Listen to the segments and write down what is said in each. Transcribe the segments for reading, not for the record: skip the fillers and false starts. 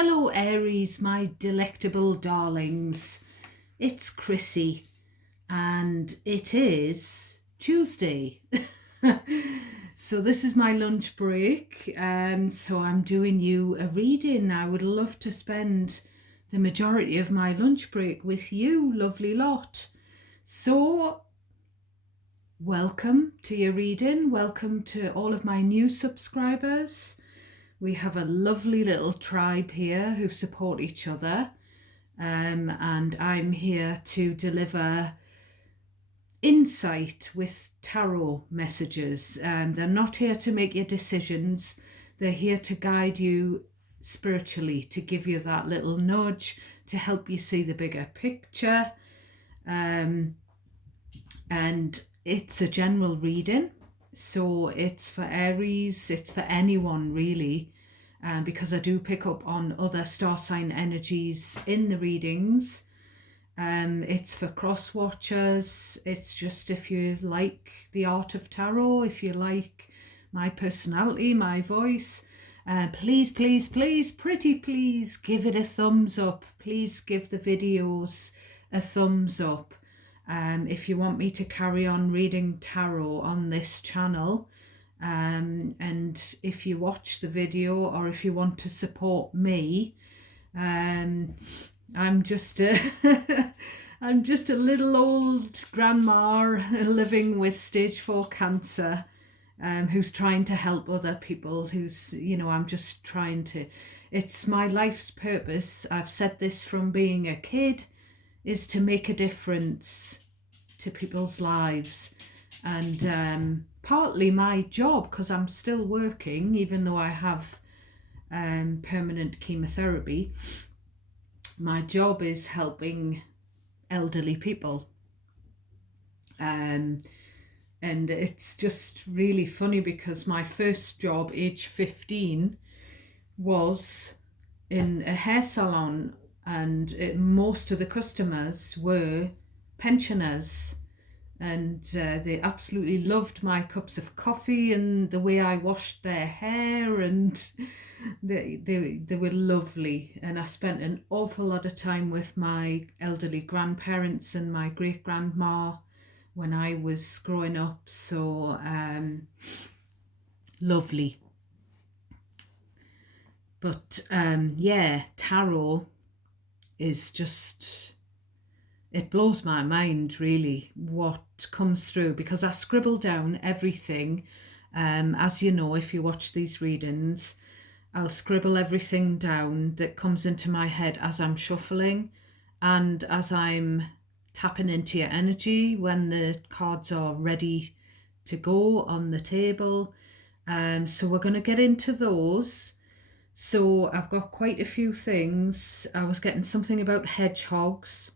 Hello Aries, my delectable darlings. It's Chrissy and it is Tuesday. So this is my lunch break. So I'm doing you a reading. I would love to spend the majority of my lunch break with you, lovely lot. So welcome to your reading. Welcome to all of my new subscribers. We have a lovely little tribe here who support each other, and I'm here to deliver insight with tarot messages. They're not here to make your decisions, they're here to guide you spiritually, to give you that little nudge, to help you see the bigger picture. And it's a general reading. So it's for Aries, it's for anyone really, because I do pick up on other star sign energies in the readings. It's for cross watchers. It's just if you like the art of tarot, if you like my personality, my voice, please, pretty please give it a thumbs up. Please give the videos a thumbs up. If you want me to carry on reading tarot on this channel, and if you watch the video or if you want to support me, I'm just a I'm just a little old grandma living with stage 4 cancer, who's trying to help other people, I'm just trying to, it's my life's purpose. I've said this from being a kid, is to make a difference to people's lives. And partly my job, because I'm still working, even though I have permanent chemotherapy, my job is helping elderly people. And it's just really funny because my first job, age 15, was in a hair salon, and most of the customers were pensioners, and they absolutely loved my cups of coffee and the way I washed their hair, and they were lovely. And I spent an awful lot of time with my elderly grandparents and my great grandma when I was growing up. So lovely. But tarot is just, it blows my mind really what comes through, because I scribble down everything. As you know, if you watch these readings, I'll scribble everything down that comes into my head as I'm shuffling and as I'm tapping into your energy when the cards are ready to go on the table. So we're going to get into those. So I've got quite a few things. I was getting something about hedgehogs.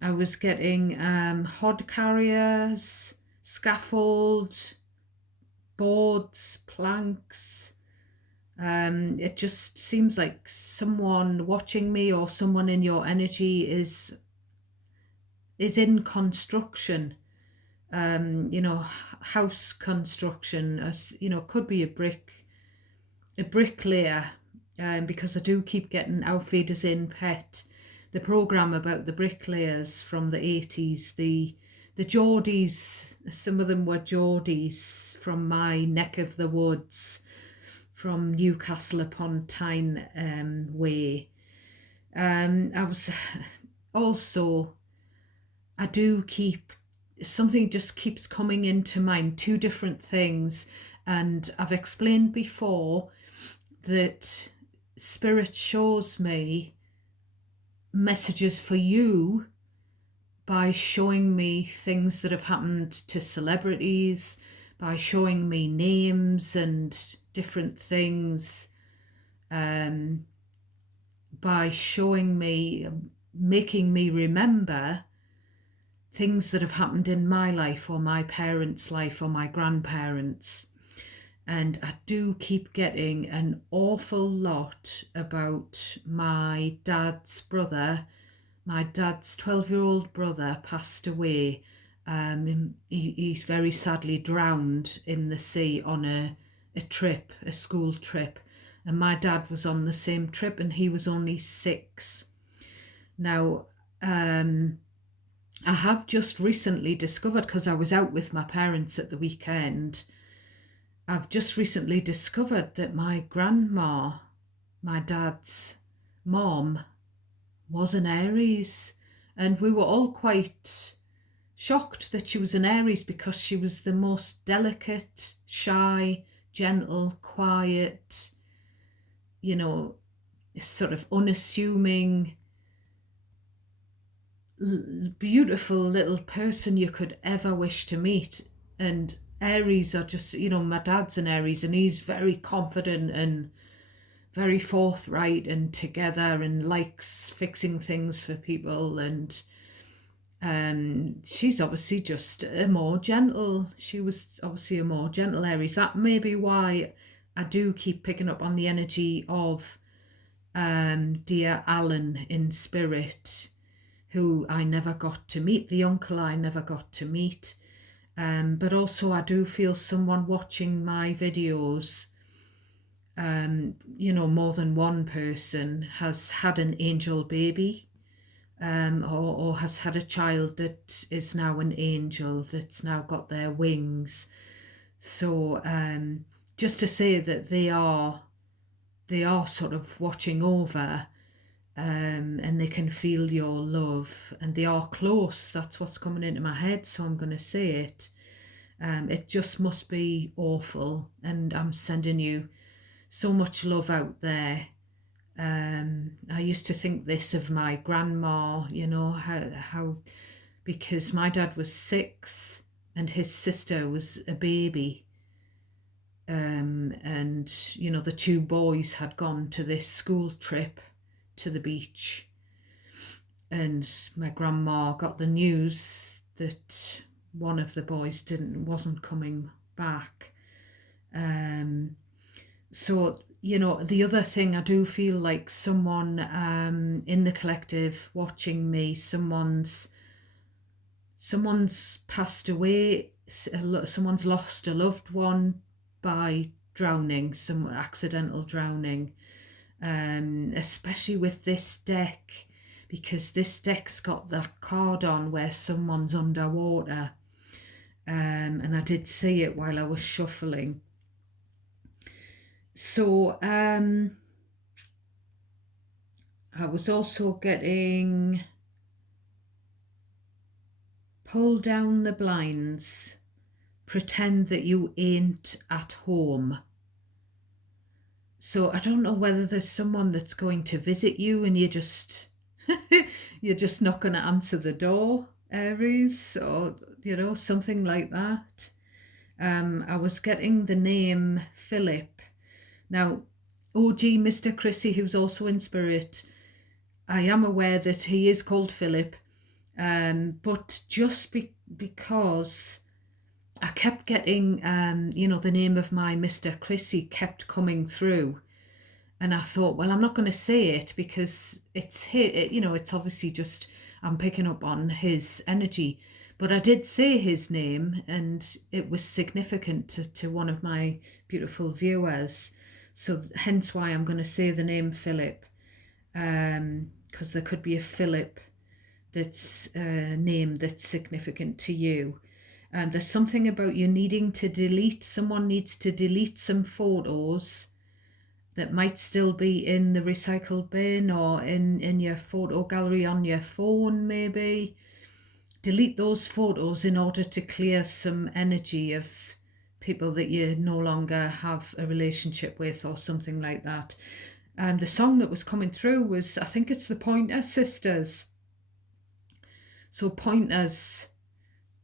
I was getting hod carriers, scaffold, boards, planks. It just seems like someone watching me or someone in your energy is in construction. House construction. Could be a bricklayer. Because I do keep getting Auf Wiedersehen Pet, the programme about the bricklayers from the 80s, the Geordies. Some of them were Geordies from my neck of the woods, from Newcastle upon Tyne way. I do keep, something just keeps coming into mind, two different things. And I've explained before that Spirit shows me messages for you by showing me things that have happened to celebrities, by showing me names and different things, by showing me, making me remember things that have happened in my life or my parents' life or my grandparents. And I do keep getting an awful lot about my dad's brother. My dad's 12-year-old brother passed away. He's very sadly drowned in the sea on a school trip. and my dad was on the same trip and he was only 6. Now, I have just recently discovered, because I was out with my parents at the weekend, I've just recently discovered that my grandma, my dad's mom, was an Aries. And we were all quite shocked that she was an Aries because she was the most delicate, shy, gentle, quiet, sort of unassuming, beautiful little person you could ever wish to meet. And Aries are just, my dad's an Aries and he's very confident and very forthright and together and likes fixing things for people. And she's obviously just a more gentle, she was obviously a more gentle Aries. That may be why I do keep picking up on the energy of dear Alan in spirit, who I never got to meet, the uncle I never got to meet. But also I do feel someone watching my videos, more than one person has had an angel baby, or has had a child that is now an angel, that's now got their wings. So just to say that they are sort of watching over, and they can feel your love and they are close. That's what's coming into my head, so I'm going to say it. It just must be awful, and I'm sending you so much love out there. I used to think this of my grandma, how because my dad was 6 and his sister was a baby, and the 2 boys had gone to this school trip to the beach, and my grandma got the news that one of the boys wasn't coming back. So the other thing, I do feel like someone in the collective watching me, someone's passed away, someone's lost a loved one by drowning, some accidental drowning. Especially with this deck, because this deck's got that card on where someone's underwater, and I did see it while I was shuffling. So I was also getting pull down the blinds, pretend that you ain't at home. So I don't know whether there's someone that's going to visit you and you're just not going to answer the door, Aries, or something like that. I was getting the name Philip. Now, OG Mr. Chrissy, who's also in spirit, I am aware that he is called Philip, but just because I kept getting, the name of my Mr. Chrissy kept coming through. And I thought, well, I'm not going to say it because it's it's obviously just, I'm picking up on his energy. But I did say his name and it was significant to one of my beautiful viewers. So hence why I'm going to say the name Philip, because there could be a Philip that's a name that's significant to you. There's something about you needing to delete, someone needs to delete some photos that might still be in the recycle bin or in your photo gallery on your phone maybe. Delete those photos in order to clear some energy of people that you no longer have a relationship with or something like that. The song that was coming through was, I think it's the Pointer Sisters. So pointers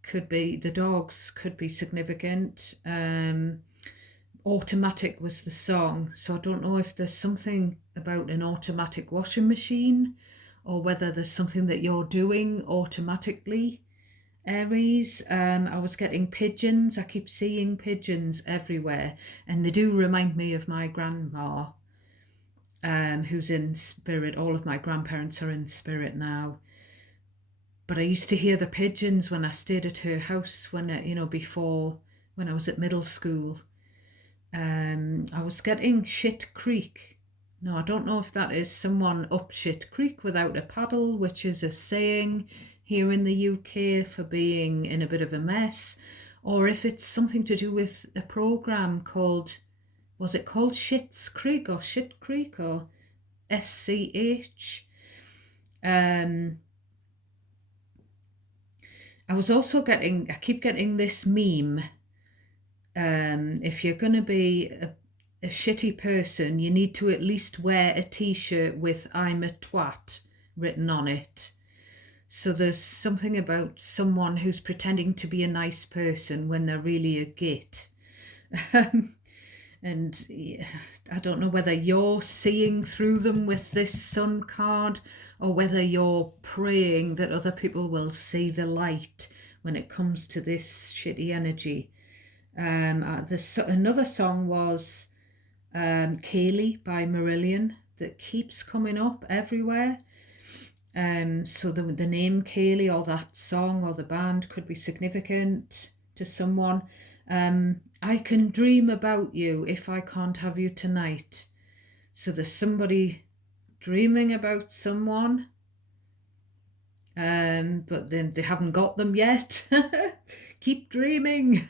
could be, the dogs could be significant. Automatic was the song, so I don't know if there's something about an automatic washing machine or whether there's something that you're doing automatically, Aries. I was getting pigeons. I keep seeing pigeons everywhere, and they do remind me of my grandma, who's in spirit. All of my grandparents are in spirit now. But I used to hear the pigeons when I stayed at her house before, when I was at middle school. I was getting shit creek. No, I don't know if that is someone up shit creek without a paddle, which is a saying here in the UK for being in a bit of a mess, or if it's something to do with a program called, was it called Shit's Creek or Shit Creek or SCH? I was also I keep getting this meme. If you're going to be a shitty person, you need to at least wear a t-shirt with "I'm a twat" written on it. So there's something about someone who's pretending to be a nice person when they're really a git. And I don't know whether you're seeing through them with this sun card, or whether you're praying that other people will see the light when it comes to this shitty energy. Another song was Kaylee by Marillion that keeps coming up everywhere. So the name Kaylee or that song or the band could be significant to someone. I can dream about you if I can't have you tonight. So there's somebody dreaming about someone, but then they haven't got them yet. Keep dreaming.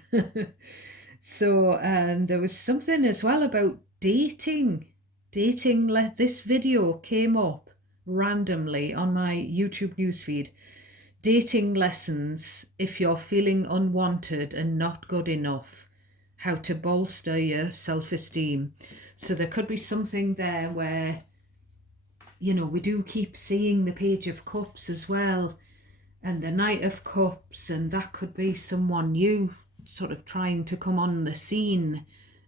So there was something as well about dating. This video came up randomly on my YouTube newsfeed. Dating lessons if you're feeling unwanted and not good enough. How to bolster your self-esteem. So there could be something there where, you know, we do keep seeing the Page of Cups as well, and the Knight of Cups, and that could be someone new sort of trying to come on the scene,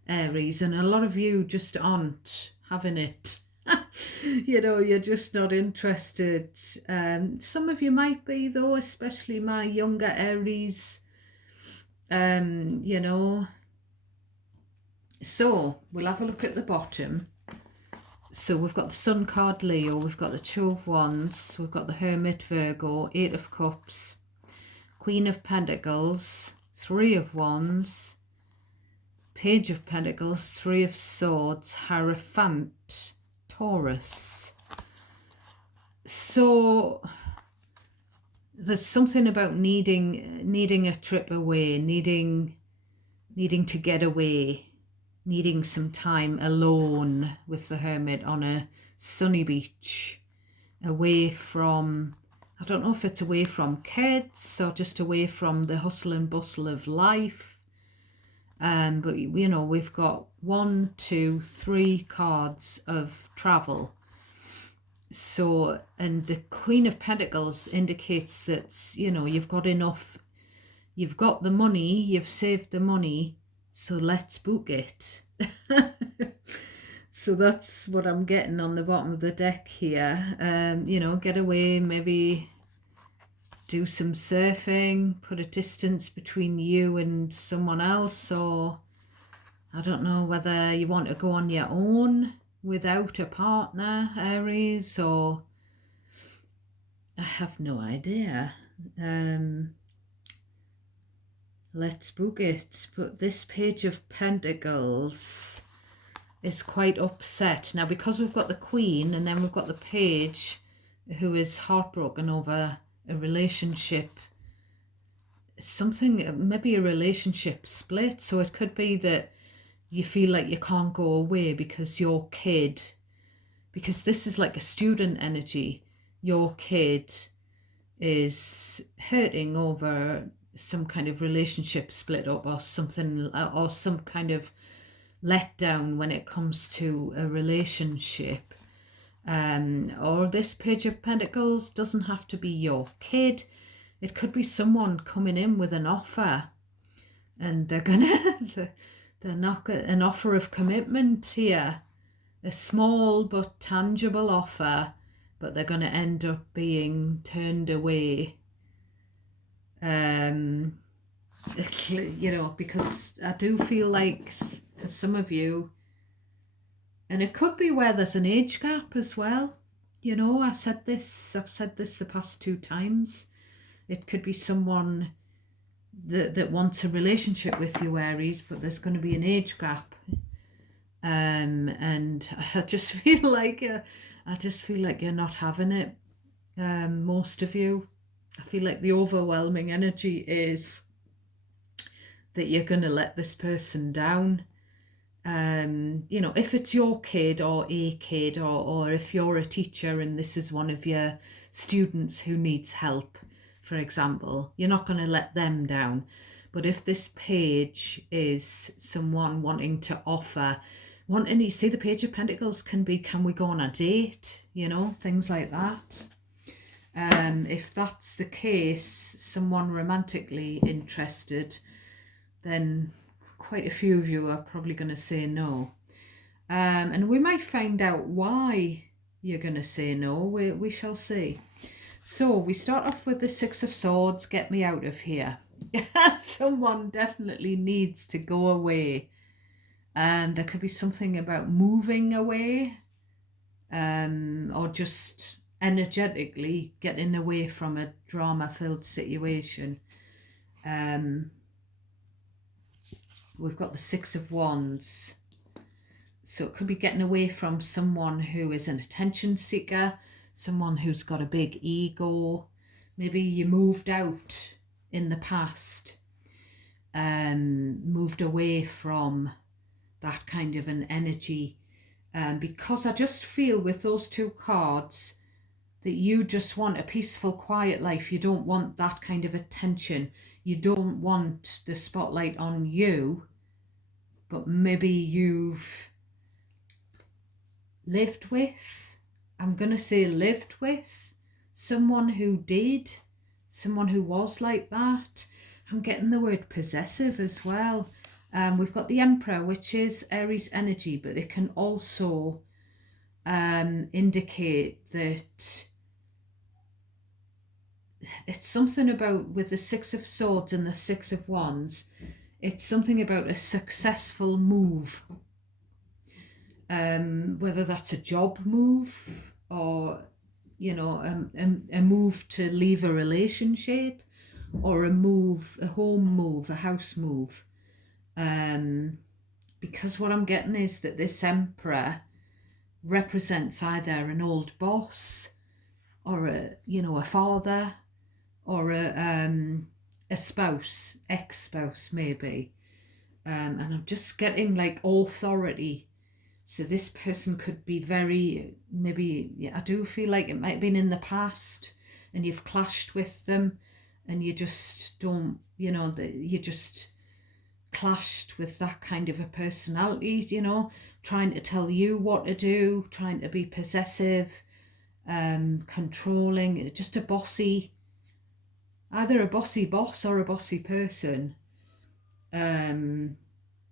Aries, and a lot of you just aren't having it. You know, you're just not interested. Some of you might be though, especially my younger Aries. You know, so we'll have a look at the bottom. So we've got the Sun card Leo, we've got the Two of Wands, we've got the Hermit Virgo, Eight of Cups, Queen of Pentacles, Three of Wands, Page of Pentacles, Three of Swords, Hierophant, Taurus. So there's something about needing a trip away, needing to get away, needing some time alone with the Hermit on a sunny beach, away from, I don't know if it's away from kids or just away from the hustle and bustle of life. But you know, we've got 1, 2, 3 cards of travel. So, and the Queen of Pentacles indicates that, you know, you've got enough, you've got the money, you've saved the money, so let's book it. So that's what I'm getting on the bottom of the deck here. You know, get away, maybe do some surfing, put a distance between you and someone else, or I don't know whether you want to go on your own without a partner, Aries, or I have no idea. Let's book it. But this Page of Pentacles is quite upset. Now, because we've got the Queen and then we've got the Page who is heartbroken over a relationship, something, maybe a relationship split. So it could be that you feel like you can't go away because your kid, because this is like a student energy, your kid is hurting over some kind of relationship split up or something, or some kind of letdown when it comes to a relationship. Or this Page of Pentacles doesn't have to be your kid. It could be someone coming in with an offer, and they're not an offer of commitment here, a small but tangible offer, but they're going to end up being turned away. You know, because I do feel like for some of you, and it could be where there's an age gap as well. You know, I've said this the past 2 times. It could be someone that wants a relationship with you, Aries, but there's going to be an age gap. And I just feel like you're not having it. Most of you, I feel like the overwhelming energy is that you're going to let this person down. If it's your kid or a kid, or if you're a teacher and this is one of your students who needs help, for example, you're not going to let them down. But if this page is someone wanting to offer, you see the Page of Pentacles can be, can we go on a date? Things like that. If that's the case, someone romantically interested, then quite a few of you are probably going to say no. And we might find out why you're going to say no. We shall see. So we start off with the Six of Swords. Get me out of here. Someone definitely needs to go away. And there could be something about moving away, or just energetically getting away from a drama-filled situation. We've got the Six of Wands. So it could be getting away from someone who is an attention seeker, someone who's got a big ego. Maybe you moved out in the past, moved away from that kind of an energy. Because I just feel with those two cards that you just want a peaceful, quiet life. You don't want that kind of attention. You don't want the spotlight on you, but maybe you've lived with, I'm going to say lived with, someone who did, someone who was like that. I'm getting the word possessive as well. We've got the Emperor, which is Aries energy, but it can also indicate that it's something about, with the Six of Swords and the Six of Wands, it's something about a successful move. Whether that's a job move or, a move to leave a relationship, or a home move, a house move. Because what I'm getting is that this Emperor represents either an old boss, or a father, or a spouse, ex-spouse maybe. And I'm just getting like authority. So this person could be very, maybe, I do feel like it might have been in the past and you've clashed with them, and you just don't, you just clashed with that kind of a personality, trying to tell you what to do, trying to be possessive, controlling, just either a bossy boss or a bossy person.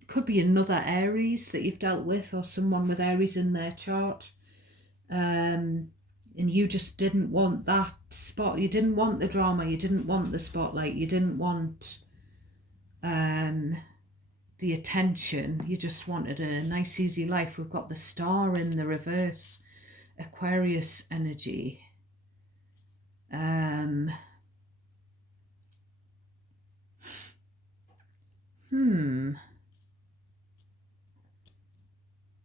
Could be another Aries that you've dealt with, or someone with Aries in their chart. And you just didn't want that spot. You didn't want the drama. You didn't want the spotlight. You didn't want the attention. You just wanted a nice, easy life. We've got the Star in the reverse, Aquarius energy. I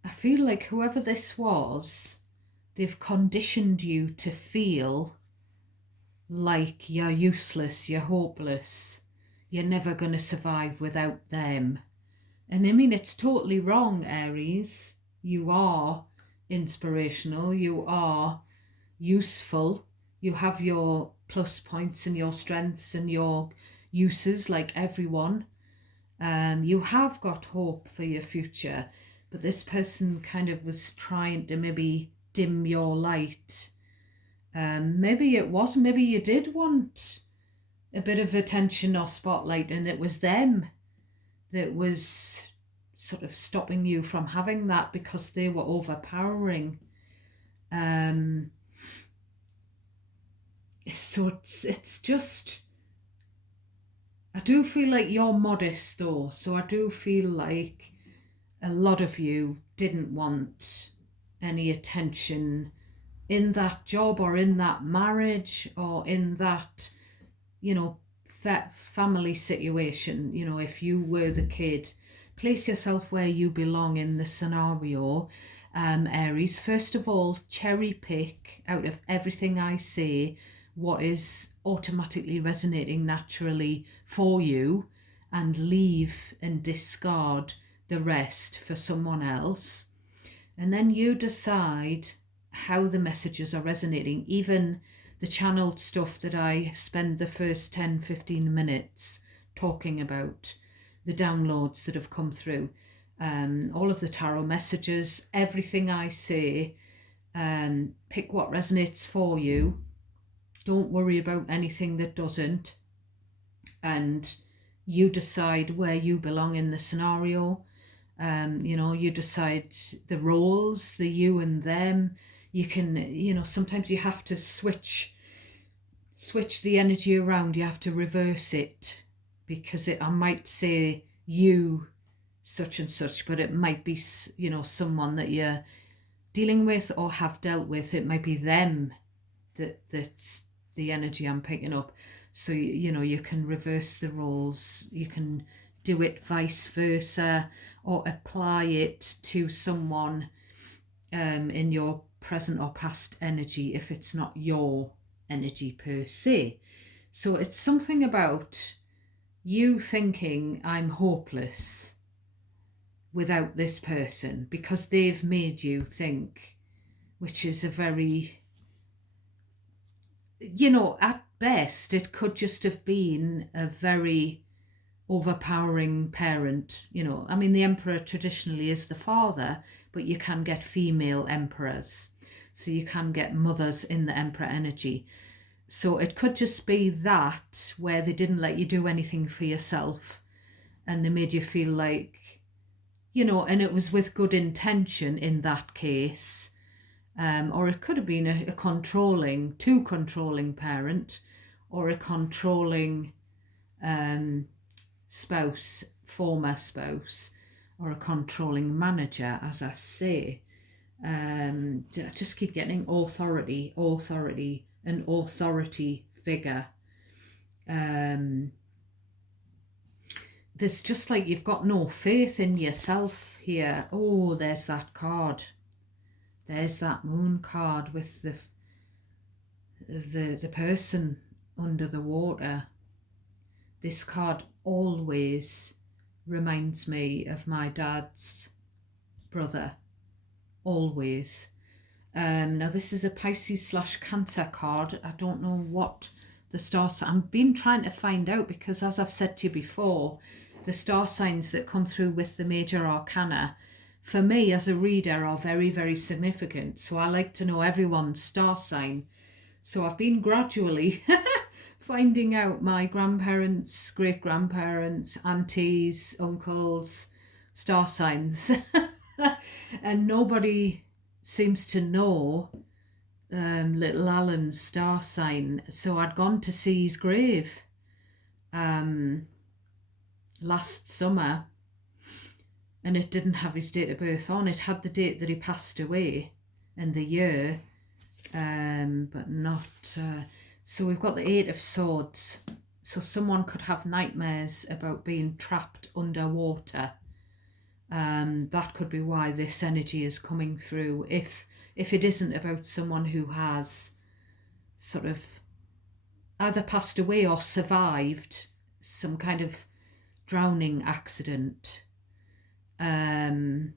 feel like whoever this was, they've conditioned you to feel like you're useless, you're hopeless, you're never going to survive without them. And I mean, it's totally wrong, Aries. You are inspirational, you are useful, you have your plus points and your strengths and your uses like everyone. You have got hope for your future, but this person kind of was trying to maybe dim your light. Maybe it was, maybe you did want a bit of attention or spotlight, and it was them that was sort of stopping you from having that because they were overpowering. So it's just, I do feel like you're modest though, so I do feel like a lot of you didn't want any attention in that job or in that marriage or in that, family situation. If you were the kid, place yourself where you belong in the scenario, Aries. First of all, cherry pick out of everything I say what is automatically resonating naturally for you, and leave and discard the rest for someone else. And then you decide how the messages are resonating, even the channeled stuff that I spend the first 10-15 minutes talking about, the downloads that have come through, all of the tarot messages, everything I say. Pick what resonates for you. Don't worry about anything that doesn't. And you decide where you belong in the scenario. You decide the roles, the you and them. You can, sometimes you have to switch the energy around. You have to reverse it, because I might say you such and such, but it might be, someone that you're dealing with or have dealt with. It might be them that's the energy I'm picking up. So, you can reverse the roles. You can do it vice versa, or apply it to someone in your present or past energy if it's not your energy per se. So it's something about you thinking I'm hopeless without this person because they've made you think, which is a very, at best, it could just have been a very overpowering parent. The emperor traditionally is the father, but you can get female emperors. So you can get mothers in the emperor energy. So it could just be that, where they didn't let you do anything for yourself and they made you feel like, and it was with good intention in that case. Or it could have been a too controlling parent, or a controlling spouse, former spouse, or a controlling manager, as I say. I just keep getting authority, an authority figure. There's just like you've got no faith in yourself here. Oh, there's that card. There's that moon card with the person under the water. This card always reminds me of my dad's brother. Always. Now this is a Pisces/Cancer card. I don't know what the star sign. I've been trying to find out, because as I've said to you before, the star signs that come through with the major arcana, for me as a reader, are very, very significant. So I like to know everyone's star sign. So I've been gradually finding out my grandparents, great-grandparents, aunties, uncles, star signs. And nobody seems to know little Alan's star sign. So I'd gone to see his grave last summer, and it didn't have his date of birth on. It had the date that he passed away and the year, but not... So we've got the Eight of Swords. So someone could have nightmares about being trapped underwater. That could be why this energy is coming through. If it isn't about someone who has sort of either passed away or survived some kind of drowning accident. But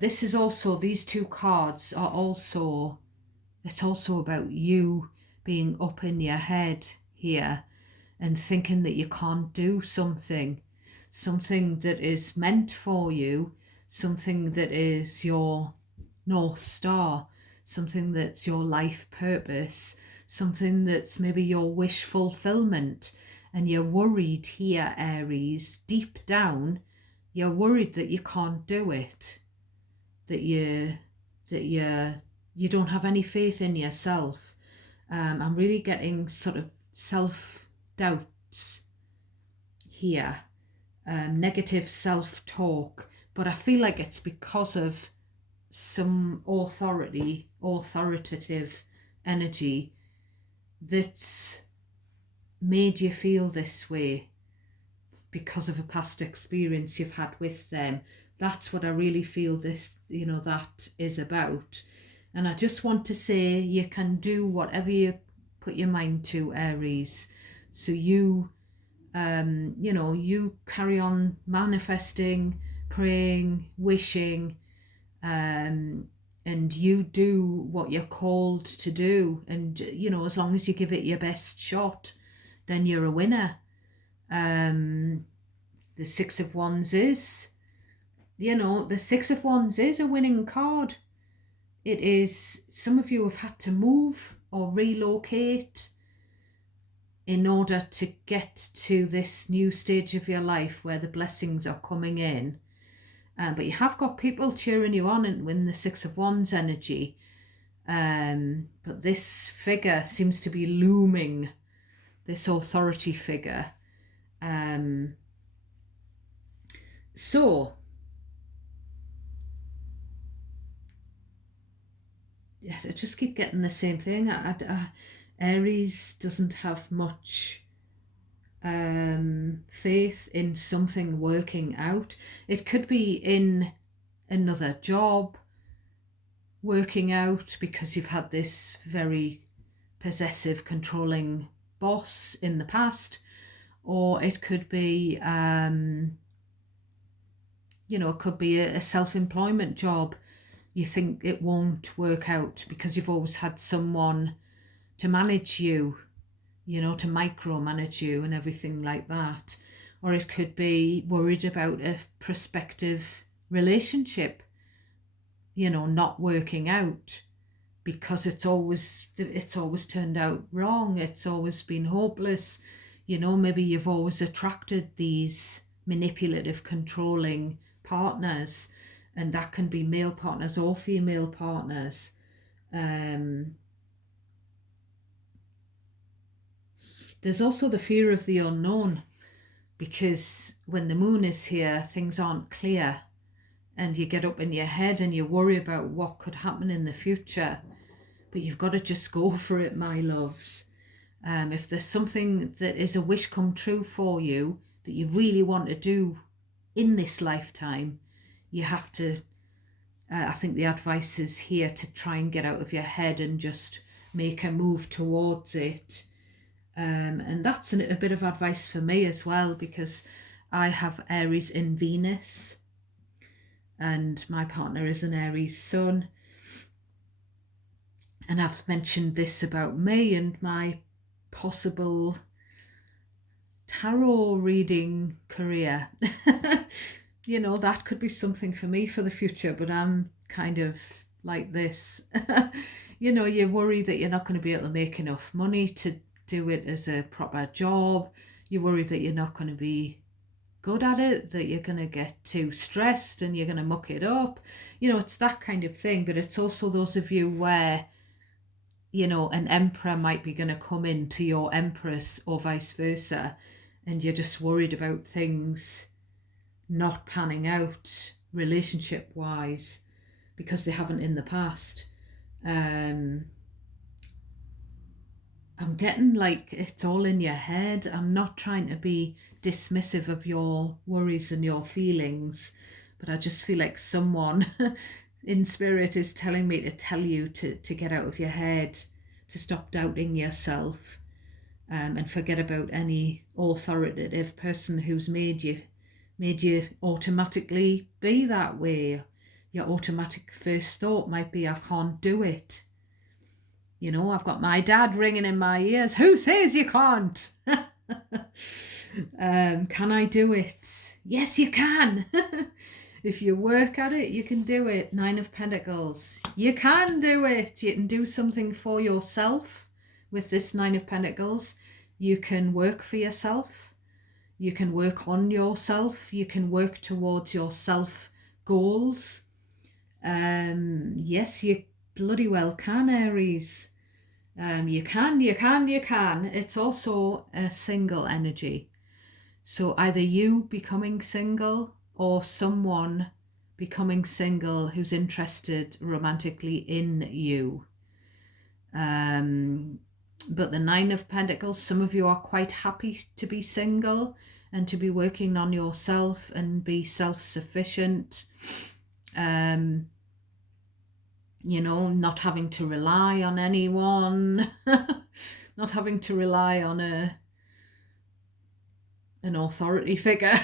this is also, these two cards are also, it's also about you being up in your head here and thinking that you can't do something that is meant for you, something that is your North Star, something that's your life purpose, something that's maybe your wish fulfillment. And you're worried here, Aries, deep down, you're worried that you can't do it, that you don't have any faith in yourself. I'm really getting sort of self-doubts here, negative self-talk, but I feel like it's because of some authoritative energy that's made you feel this way, because of a past experience you've had with them. That's what I really feel this, that is about. And I just want to say you can do whatever you put your mind to, Aries. So you you carry on manifesting, praying, wishing, and you do what you're called to do. And, as long as you give it your best shot, then you're a winner. The Six of Wands is, the Six of Wands is a winning card. It is, some of you have had to move or relocate in order to get to this new stage of your life where the blessings are coming in. But you have got people cheering you on in the Six of Wands energy. But this figure seems to be looming, this authority figure. So, I just keep getting the same thing. Aries doesn't have much faith in something working out. It could be in another job working out because you've had this very possessive, controlling boss in the past, or it could be it could be a self-employment job. You think it won't work out because you've always had someone to manage you, to micromanage you and everything like that. Or it could be worried about a prospective relationship, not working out because it's always turned out wrong. It's always been hopeless. Maybe you've always attracted these manipulative, controlling partners, and that can be male partners or female partners. There's also the fear of the unknown, because when the moon is here, things aren't clear, and you get up in your head and you worry about what could happen in the future. But you've got to just go for it, my loves. If there's something that is a wish come true for you that you really want to do in this lifetime, you have to, I think the advice is here to try and get out of your head and just make a move towards it. And that's a bit of advice for me as well, because I have Aries in Venus and my partner is an Aries sun. And I've mentioned this about me and my possible tarot reading career. That could be something for me for the future, but I'm kind of like this. You worry that you're not going to be able to make enough money to do it as a proper job. You worry that you're not going to be good at it, that you're going to get too stressed and you're going to muck it up. It's that kind of thing. But it's also those of you where, an emperor might be going to come into your empress or vice versa, and you're just worried about things not panning out relationship wise because they haven't in the past. I'm getting like it's all in your head. I'm not trying to be dismissive of your worries and your feelings, but I just feel like someone in spirit is telling me to tell you to get out of your head, to stop doubting yourself, and forget about any authoritative person who's made you automatically be that way. Your automatic first thought might be, I can't do it. I've got my dad ringing in my ears. Who says you can't? Can I do it? Yes, you can. If you work at it, you can do it. 9 of Pentacles. You can do it. You can do something for yourself with this 9 of Pentacles. You can work for yourself. You can work on yourself. You can work towards your self goals. Yes, you bloody well can, Aries. You can. It's also a single energy. So either you becoming single or someone becoming single who's interested romantically in you. But the 9 of Pentacles, some of you are quite happy to be single and to be working on yourself and be self-sufficient. You know, not having to rely on anyone, not having to rely on an authority figure.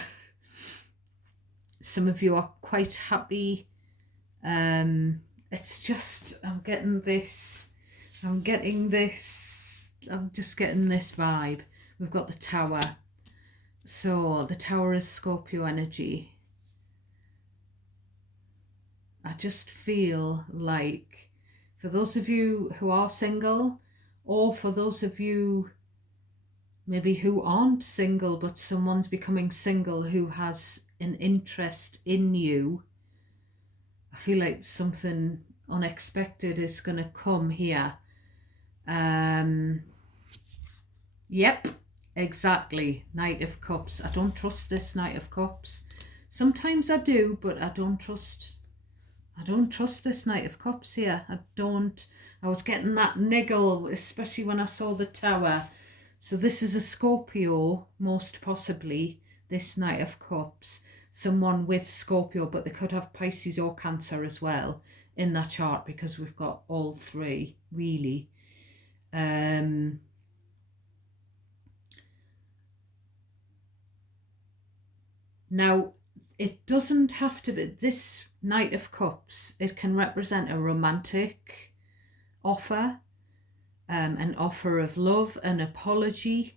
Some of you are quite happy. It's just, I'm just getting this vibe. We've got the Tower. So the Tower is Scorpio energy. I just feel like for those of you who are single, or for those of you maybe who aren't single but someone's becoming single who has an interest in you, I feel like something unexpected is going to come here. Yep, exactly. Knight of Cups. I don't trust this Knight of Cups. Sometimes I do, but I don't trust this Knight of Cups here. I was getting that niggle, especially when I saw the Tower. So this is a Scorpio, most possibly, this Knight of Cups. Someone with Scorpio, but they could have Pisces or Cancer as well in that chart, because we've got all three, really. Now, it doesn't have to be this Knight of Cups. It can represent a romantic offer, an offer of love, an apology,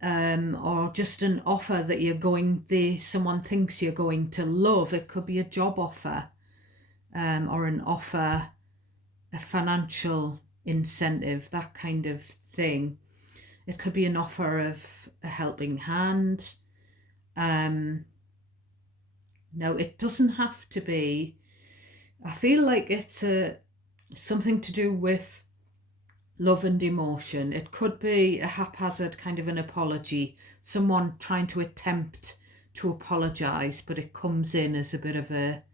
or just an offer that someone thinks you're going to love. It could be a job offer, or an offer, a financial incentive, that kind of thing. It could be an offer of a helping hand. No, it doesn't have to be. I feel like it's something to do with love and emotion. It could be a haphazard kind of an apology, someone trying to attempt to apologise, but it comes in as a bit of I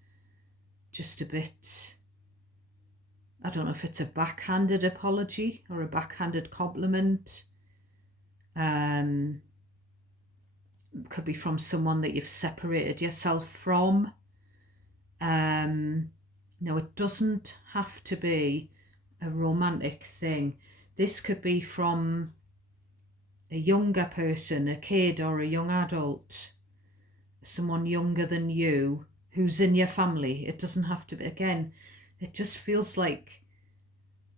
don't know if it's a backhanded apology or a backhanded compliment. Could be from someone that you've separated yourself from. No, it doesn't have to be a romantic thing. This could be from a younger person, a kid or a young adult, someone younger than you who's in your family. It doesn't have to be, again, it just feels like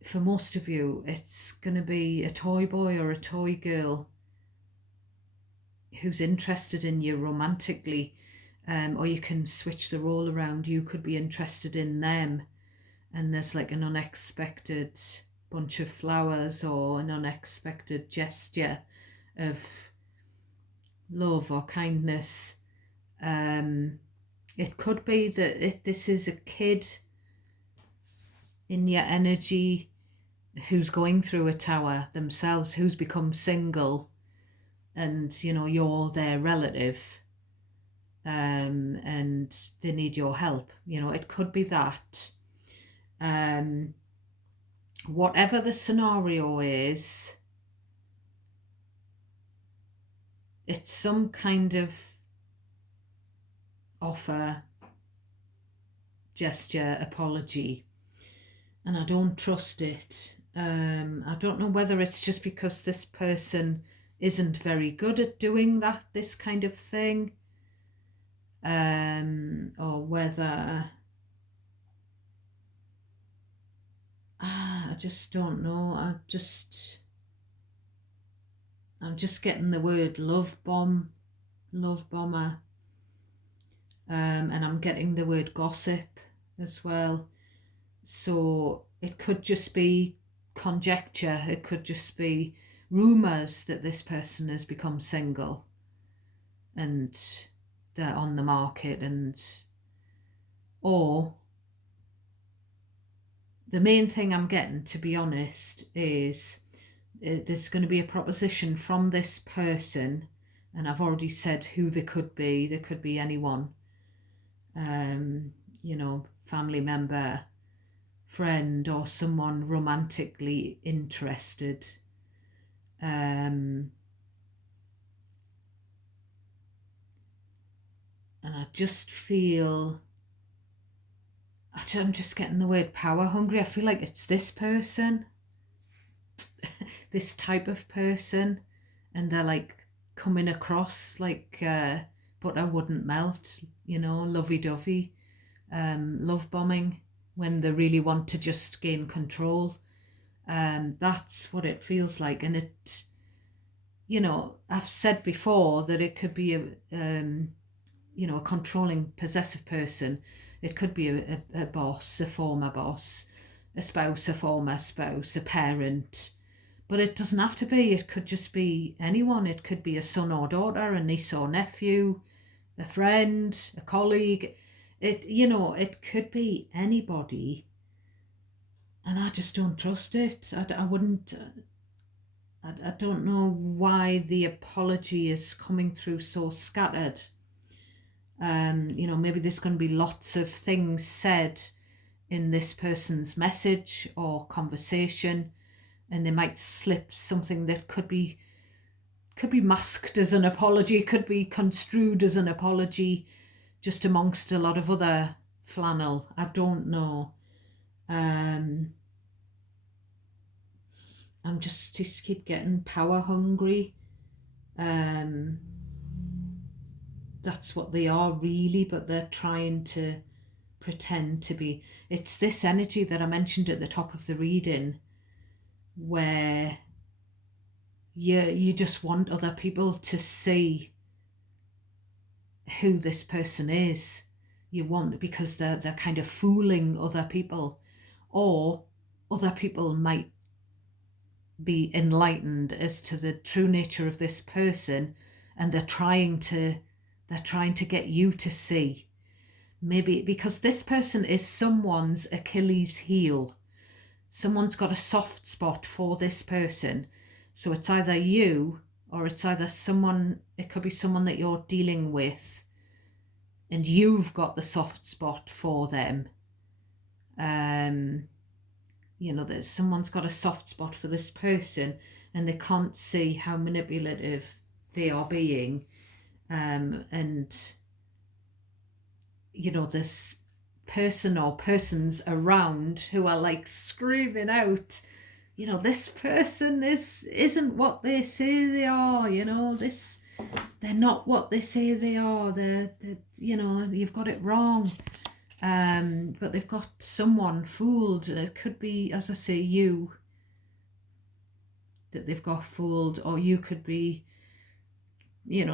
for most of you it's going to be a toy boy or a toy girl who's interested in you romantically, or you can switch the role around. You could be interested in them, and there's like an unexpected bunch of flowers or an unexpected gesture of love or kindness. It could be that this is a kid in your energy who's going through a Tower themselves, who's become single, and you're their relative, and they need your help. It could be that. Whatever the scenario is, it's some kind of offer, gesture, apology, and I don't trust it. I don't know whether it's just because this person isn't very good at doing this kind of thing, or whether I just don't know. I'm just getting the word love bomber, and I'm getting the word gossip as well. So it could just be conjecture. It could just be rumours that this person has become single and they're on the market, or the main thing I'm getting, to be honest, is there's going to be a proposition from this person, and I've already said who they could be. They could be anyone, family member, friend, or someone romantically interested. And I just feel, I'm just getting the word power hungry. I feel like it's this person, this type of person, and they're like coming across like butter wouldn't melt, lovey-dovey, love bombing when they really want to just gain control. That's what it feels like. And it, I've said before that it could be a controlling, possessive person. It could be a boss, a former boss, a spouse, a former spouse, a parent. But it doesn't have to be. It could just be anyone. It could be a son or daughter, a niece or nephew, a friend, a colleague. It could be anybody. And I just don't trust it. I wouldn't. I don't know why the apology is coming through so scattered. Maybe there's going to be lots of things said in this person's message or conversation, and they might slip something that could be masked as an apology, could be construed as an apology, just amongst a lot of other flannel. I don't know. I'm just keep getting power hungry. That's what they are really, but they're trying to pretend to be. It's this energy that I mentioned at the top of the reading, where you just want other people to see who this person is. You want, because they're kind of fooling other people, or other people might be enlightened as to the true nature of this person, and they're trying to get you to see. Maybe because this person is someone's Achilles heel. Someone's got a soft spot for this person. So it's either you, or it's either someone, it could be someone that you're dealing with and you've got the soft spot for them. There's someone's got a soft spot for this person, and they can't see how manipulative they are being. This person or persons around who are like screaming out, this person isn't what they say they are, they're not what they say they are, they're you've got it wrong. But they've got someone fooled. It could be, as I say, you, that they've got fooled, or you could be,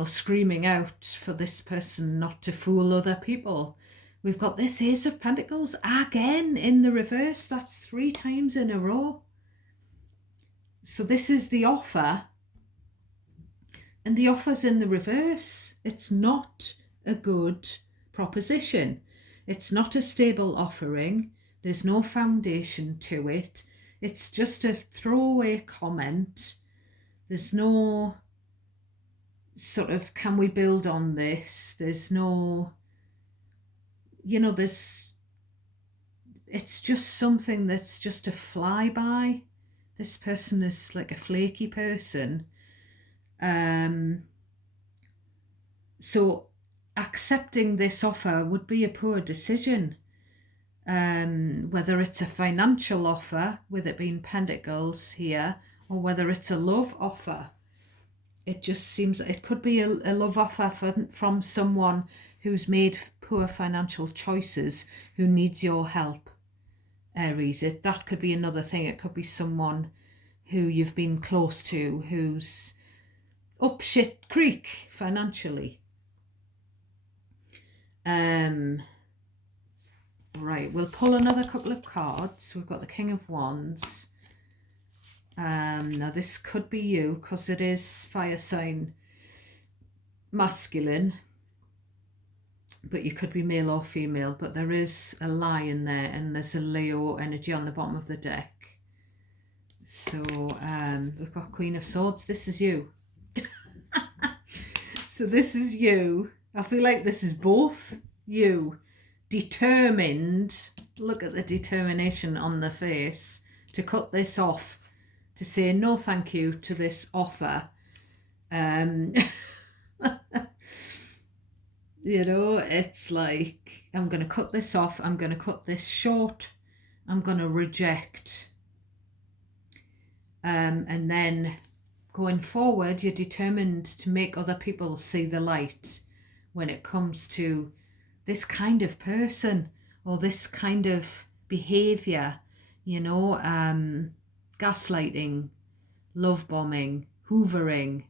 screaming out for this person not to fool other people. We've got this Ace of Pentacles again in the reverse. That's 3 times in a row. So this is the offer, and the offer's in the reverse. It's not a good proposition. It's not a stable offering. There's no foundation to it. It's just a throwaway comment. There's no sort of, can we build on this? There's no, it's just something that's just a flyby. This person is like a flaky person. So accepting this offer would be a poor decision. Whether it's a financial offer, with it being Pentacles here, or whether it's a love offer. It just seems it could be a love offer from someone who's made poor financial choices, who needs your help, Aries. That could be another thing. It could be someone who you've been close to, who's up shit creek financially. Right, we'll pull another couple of cards. We've got the King of Wands. Now this could be you, because it is fire sign masculine, but you could be male or female. But there is a lion there, and there's a Leo energy on the bottom of the deck. So we've got Queen of Swords. This is you. So this is you. I feel like this is both you. Determined, look at the determination on the face, to cut this off, to say no thank you to this offer. You know, it's like, I'm going to cut this off, I'm going to cut this short, I'm going to reject. And then going forward, you're determined to make other people see the light when it comes to this kind of person or this kind of behavior, you know, gaslighting, love bombing, hoovering,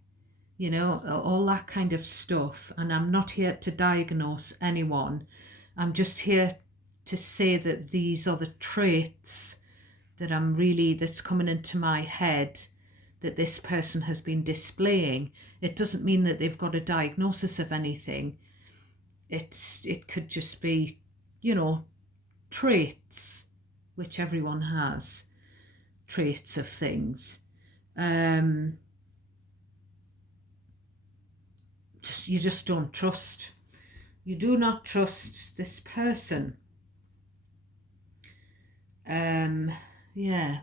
you know, all that kind of stuff. And I'm not here to diagnose anyone. I'm just here to say that these are the traits that's coming into my head that this person has been displaying. It doesn't mean that they've got a diagnosis of anything. It could just be, you know, traits, which everyone has, traits of things. You just don't trust. You do not trust this person. Yeah,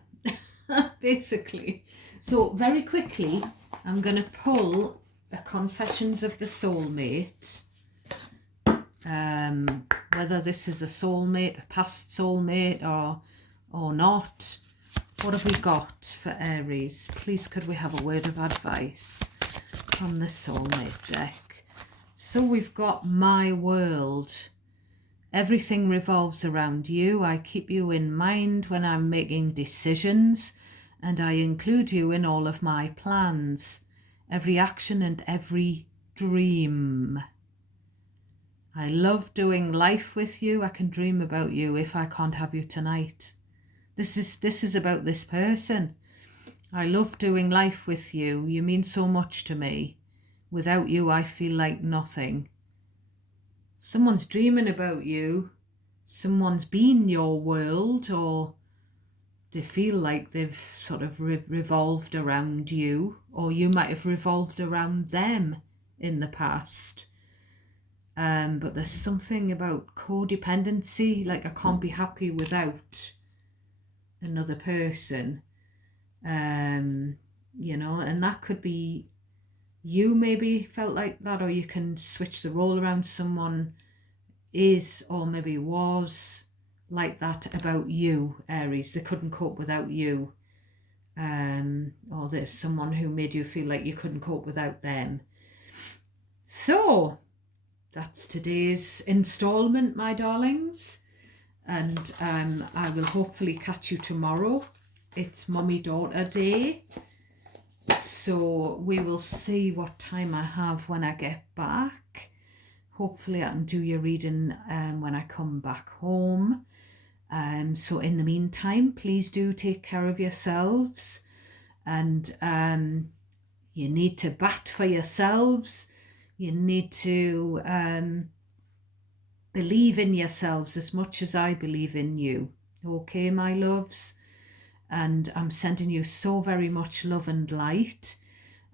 basically. So very quickly, I'm going to pull a Confessions of the Soulmate. Whether this is a soulmate, a past soulmate, or not. What have we got for Aries? Please could we have a word of advice from the soulmate deck? So we've got my world. Everything revolves around you. I keep you in mind when I'm making decisions, and I include you in all of my plans, every action and every dream. I love doing life with you. I can dream about you if I can't have you tonight. This is about this person. I love doing life with you. You mean so much to me. Without you, I feel like nothing. Someone's dreaming about you. Someone's been your world, or they feel like they've sort of revolved around you, or you might have revolved around them in the past. But there's something about codependency, like I can't be happy without another person. You know, and that could be you maybe felt like that, or you can switch the role around. Someone is or maybe was like that about you, Aries. They couldn't cope without you. Or there's someone who made you feel like you couldn't cope without them. So that's today's installment, my darlings. And I will hopefully catch you tomorrow. It's Mummy-Daughter Day. So we will see what time I have when I get back. Hopefully I can do your reading when I come back home. So in the meantime, please do take care of yourselves. And you need to bat for yourselves. You need to believe in yourselves as much as I believe in you. Okay, my loves? And I'm sending you so very much love and light.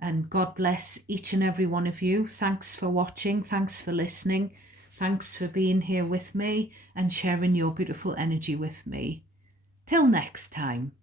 And God bless each and every one of you. Thanks for watching. Thanks for listening. Thanks for being here with me and sharing your beautiful energy with me. Till next time.